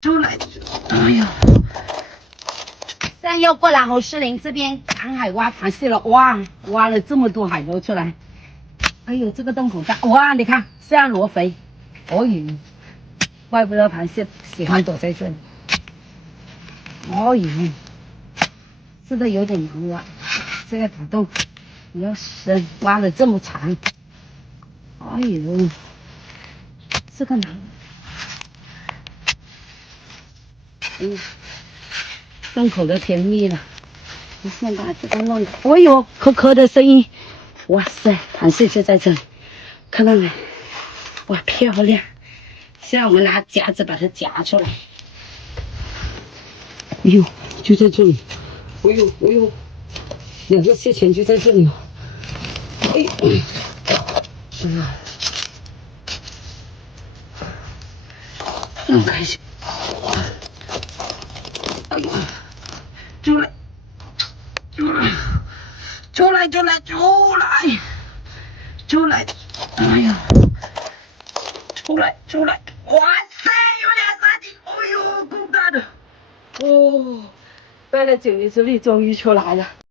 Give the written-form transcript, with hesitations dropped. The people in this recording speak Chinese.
出来！哎呀，现在又过来侯士林这边赶海挖螃蟹了，哇，挖了这么多海螺出来。哎呦，这个洞口大，哇，你看这样螺肥，哦呦，怪不得螃蟹喜欢躲在这里。哦呦，吃的有点难挖，这个土洞比较深，挖的这么长。哎呦，这个难。洞口都甜蜜了，你先把这个弄。哎呦，壳壳的声音，哇塞，螃蟹就在这里，看到没？哇，漂亮！现在我们拿夹子把它夹出来。哎呦，就在这里。哎呦，哎呦，两个蟹钳就在这里哦。哎呦，哎呀，让我看一下。哎呀，出来，出来，出来，出来，出来，出来！哎呀，出来，出来！哇塞，有2、3斤！哎呦，够大的！哦，待了9年之力终于出来了。